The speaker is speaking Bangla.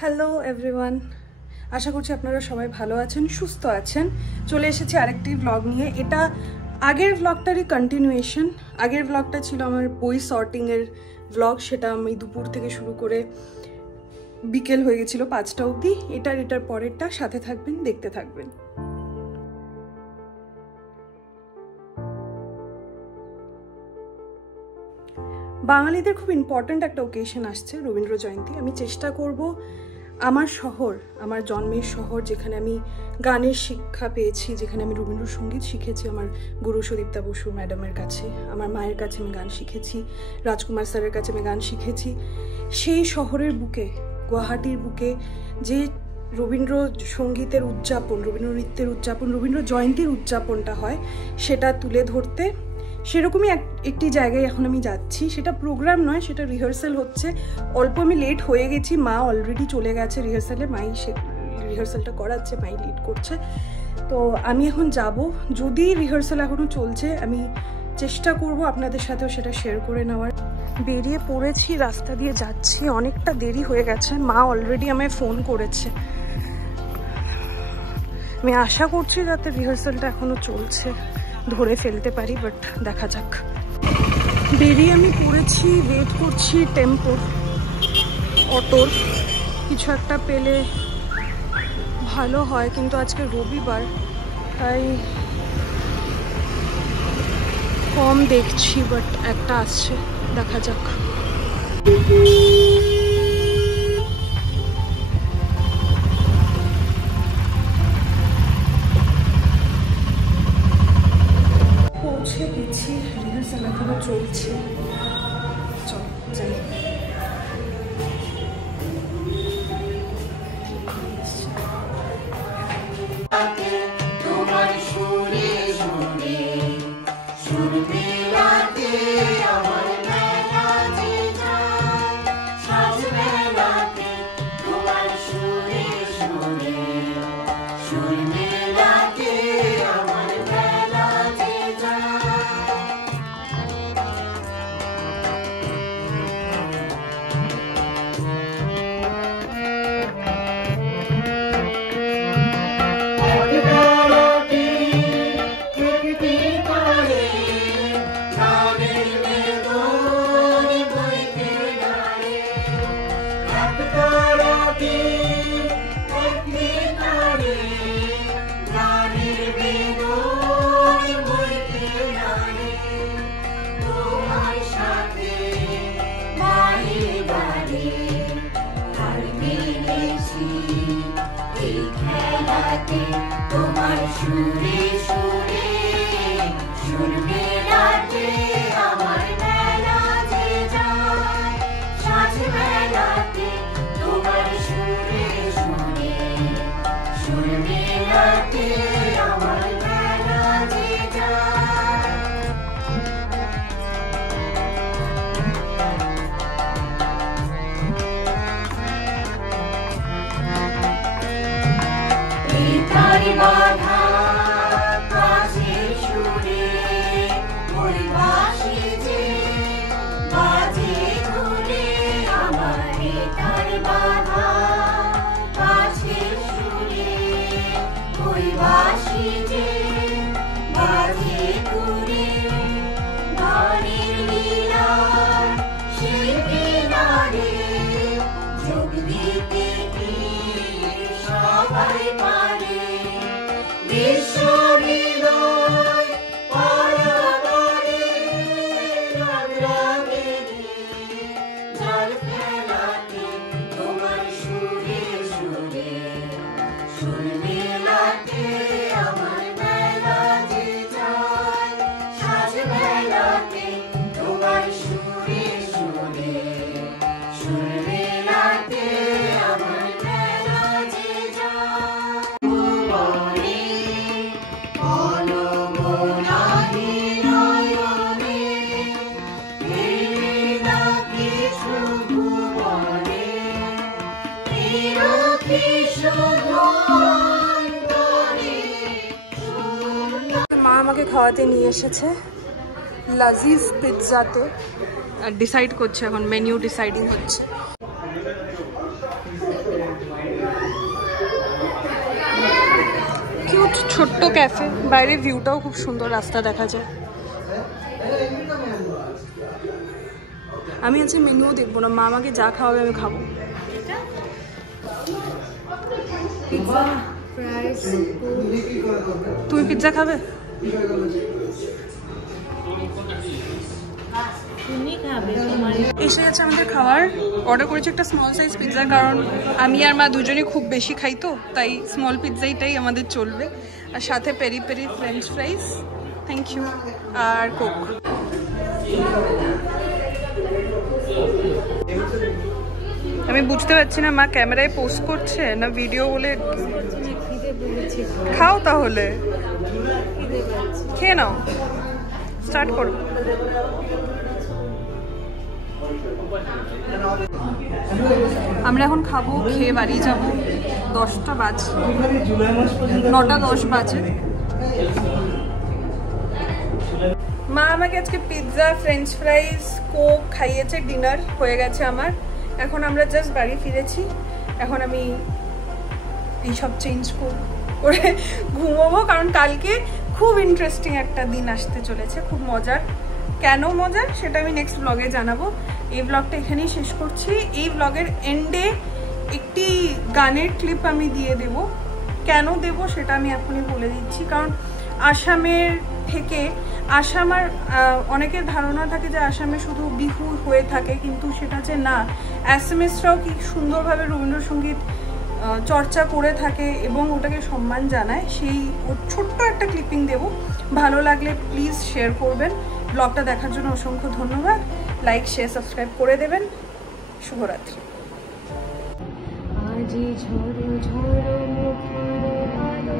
হ্যালো এভরিওয়ান, আশা করছি আপনারা সবাই ভালো আছেন, সুস্থ আছেন। চলে এসেছি আরেকটি ব্লগ নিয়ে। এটা আগের ব্লগটারই কন্টিনিউয়েশন। আগের ব্লগটা ছিল আমার বই সর্টিংয়ের ব্লগ, সেটা আমি দুপুর থেকে শুরু করে বিকেল হয়ে গেছিলো 5টা অবধি। এটার পরেরটা সাথে থাকবেন, দেখতে থাকবেন। বাঙালিদের খুব ইম্পর্ট্যান্ট একটা ওকেশন আসছে, রবীন্দ্র জয়ন্তী। আমি চেষ্টা করব আমার শহর, আমার জন্মের শহর, যেখানে আমি গানের শিক্ষা পেয়েছি, যেখানে আমি রবীন্দ্রসঙ্গীত শিখেছি আমার গুরু সুদীপ্তা বসু ম্যাডামের কাছে, আমার মায়ের কাছে আমি গান শিখেছি, রাজকুমার স্যারের কাছে আমি গান শিখেছি। সেই শহরের বুকে, গুয়াহাটির বুকে যে রবীন্দ্র সঙ্গীতের উদযাপন, রবীন্দ্র নৃত্যের উদযাপন, রবীন্দ্র জয়ন্তীর উদযাপনটা হয়, সেটা তুলে ধরতে সেরকমই একটি জায়গায় এখন আমি যাচ্ছি। সেটা প্রোগ্রাম নয়, সেটা রিহার্সাল হচ্ছে। অল্প আমি লেট হয়ে গেছি, মা অলরেডি চলে গেছে রিহার্সালে, মাই সে রিহার্সালটা করাচ্ছে, মাই লিড করছে। তো আমি এখন যাব, যদি রিহার্সাল এখনও চলছে আমি চেষ্টা করব আপনাদের সাথেও সেটা শেয়ার করে নেওয়ার। বেরিয়ে পড়েছি, রাস্তা দিয়ে যাচ্ছি, অনেকটা দেরি হয়ে গেছে, মা অলরেডি আমায় ফোন করেছে। আমি আশা করছি যাতে রিহার্সালটা এখনও চলছে ধরে ফেলতে পারি, বাট দেখা যাক। বেরিয়ে আমি পড়েছি, ওয়েট করছি টেম্পোর, অটোর। কিছু একটা পেলে ভালো হয়, কিন্তু আজকে রবিবার, তাই কম দেখছি, বাট একটা আসছে, দেখা যাক। পৌঁছে গেছি, রিহার্সাল এখনো চলছে। চল যাই। তোমার সুরে সুরে সুর মেলাতে আমার বেলা যে যায়, সাজ মেলাতে তোমার সুরে সুরে সুর মেলাতে আমার বেলা যে যায়। বাধা কাছের সুরে ওই বাঁশি যে বাজে ধরে আমার তার বাধা কাছের সুরে ওই বাঁশি যে বাজে ধরে গানের লীলার সেই কিনারে যোগ দিতে কি সবাই পারে। বিশ্ববিদ্যালয় পারাবারে রাগে জল ফেলাতে তোমার সুরে সুরে সুর মেলাতে আমার বেলা যে যায়, সাজ মেলাতে তোমার সুরে সুরে সুর মেলাতে আমার বেলা যে যায়। মা আমাকে খাওয়াতে নিয়ে এসেছে লাজিজ পিৎজাতে, ডিসাইড করছে এখন, মেনু ডিসাইডিং হচ্ছে। কিউট ছোট্ট ক্যাফে, বাইরের ভিউটাও খুব সুন্দর, রাস্তা দেখা যায়। আমি আজকে মেনুও দেখবো না, মা আমাকে যা খাওয়াবে আমি খাবো। তুমি পিৎজা খাবে? এসে গেছে আমাদের খাবার। অর্ডার করেছি একটা স্মল সাইজ পিৎজা, কারণ আমি আর মা দুজনেই খুব বেশি খাই, তো তাই স্মল পিৎজাটাই আমাদের চলবে। আর সাথে peri peri French fries, thank you, আর কোক। আমি বুঝতে পারছি না মা ক্যামেরায় পোস্ট করছে না ভিডিও বলে। খাও তাহলে, খেয়ে নাও, স্টার্ট করো। আমরা এখন খাবো, খেয়ে বাড়ি যাবো। 10টা বাজে, 9টা 10 বাজে। মা আমাকে আজকে পিৎজা, ফ্রেঞ্চ ফ্রাইজ, কোক খাইয়েছে, ডিনার হয়ে গেছে আমার। এখন আমরা জাস্ট বাড়ি ফিরেছি। এখন আমি এইসব চেঞ্জ করে ঘুমোবো, কারণ কালকে খুব ইন্টারেস্টিং একটা দিন আসতে চলেছে, খুব মজার। কেন মজার সেটা আমি নেক্সট ব্লগে জানাবো। এই ব্লগটা এখানেই শেষ করছি। এই ব্লগের এন্ডে একটি গানের ক্লিপ আমি দিয়ে দেব। কেন দেব সেটা আমি এখনই বলে দিচ্ছি, কারণ আসামের থেকে, আসাম আর অনেকের ধারণা থাকে যে আসামে শুধু বিহু হয়ে থাকে, কিন্তু সেটা যে না, অ্যাসামিসরাও কি সুন্দরভাবে রবীন্দ্রসঙ্গীত চর্চা করে থাকে এবং ওটাকে সম্মান জানায়। সেই ছোট্ট একটা ক্লিপিং দেব, ভালো লাগলে প্লিজ শেয়ার করবেন। ব্লগটা দেখার জন্য অসংখ্য ধন্যবাদ। লাইক, শেয়ার, সাবস্ক্রাইব করে দেবেন। শুভরাত্রি। আজি ঝড়ো ঝড়ো মুখর আলো